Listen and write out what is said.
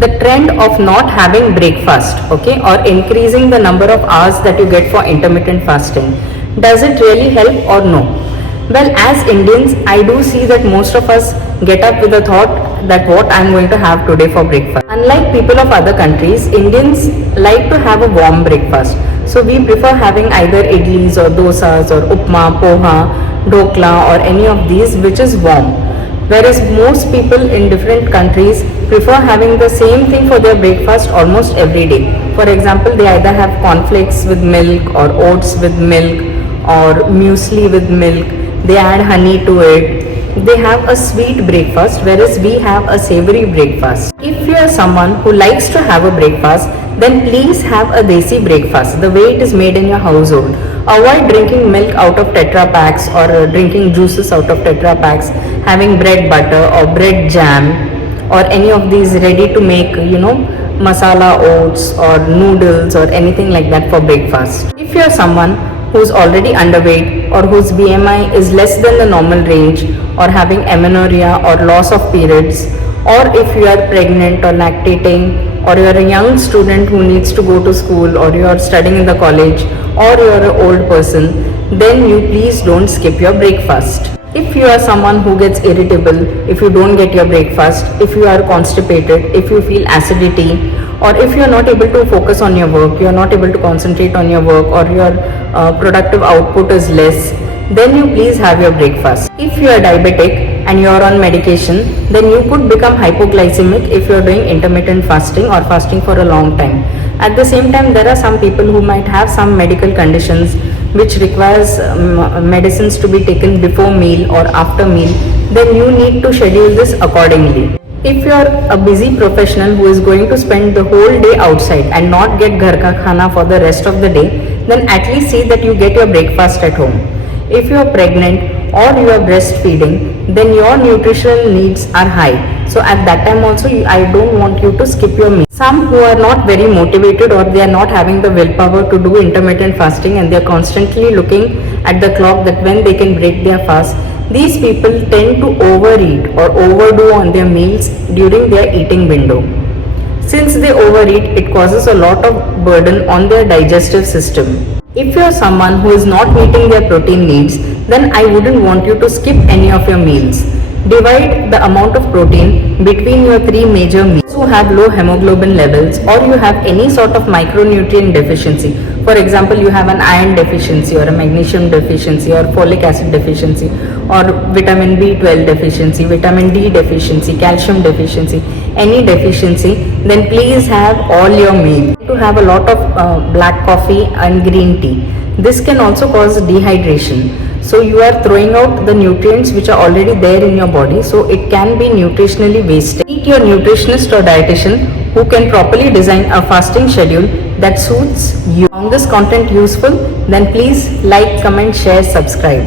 The trend of not having breakfast, okay, or increasing the number of hours that you get for intermittent fasting, does it really help or no? Well, as Indians, I do see that most of us get up with the thought that what I'm going to have today for breakfast. Unlike people of other countries, Indians like to have a warm breakfast. So we prefer having either idlis or dosas or upma, poha, dokla or any of these which is warm. Whereas most people in different countries prefer having the same thing for their breakfast almost every day. For example, they either have cornflakes with milk or oats with milk or muesli with milk. They add honey to it. They have a sweet breakfast, whereas we have a savory breakfast. If you are someone who likes to have a breakfast, then please have a desi breakfast, the way it is made in your household. Avoid drinking milk out of Tetra packs or drinking juices out of Tetra packs, having bread butter or bread jam or any of these ready to make, masala oats or noodles or anything like that for breakfast. If you are someone who's already underweight or whose BMI is less than the normal range or having amenorrhea or loss of periods, or if you are pregnant or lactating, or you are a young student who needs to go to school, or you are studying in the college, or you are an old person, then you please don't skip your breakfast. If you are someone who gets irritable, if you don't get your breakfast, if you are constipated, if you feel acidity, or if you are not able to focus on your work, you are not able to concentrate on your work, or your productive output is less, then you please have your breakfast. If you are diabetic and you are on medication, then you could become hypoglycemic if you are doing intermittent fasting or fasting for a long time. At the same time, there are some people who might have some medical conditions which requires medicines to be taken before meal or after meal, then you need to schedule this accordingly. If you are a busy professional who is going to spend the whole day outside and not get ghar ka khana for the rest of the day, then at least see that you get your breakfast at home. If you are pregnant or you are breastfeeding, then your nutritional needs are high. So at that time also, I don't want you to skip your meal. Some who are not very motivated or they are not having the willpower to do intermittent fasting and they are constantly looking at the clock that when they can break their fast, these people tend to overeat or overdo on their meals during their eating window. Since they overeat, it causes a lot of burden on their digestive system. If you are someone who is not meeting their protein needs, then I wouldn't want you to skip any of your meals. Divide the amount of protein between your three major meals. Who have low hemoglobin levels or you have any sort of micronutrient deficiency. For example, you have an iron deficiency or a magnesium deficiency or folic acid deficiency or vitamin B12 deficiency, vitamin D deficiency, calcium deficiency, any deficiency, then please have all your meal. To have a lot of black coffee and green tea. This can also cause dehydration. So you are throwing out the nutrients which are already there in your body, so it can be nutritionally wasted. Meet your nutritionist or dietitian who can properly design a fasting schedule that suits you. Found this content useful? Then please like, comment, share, subscribe.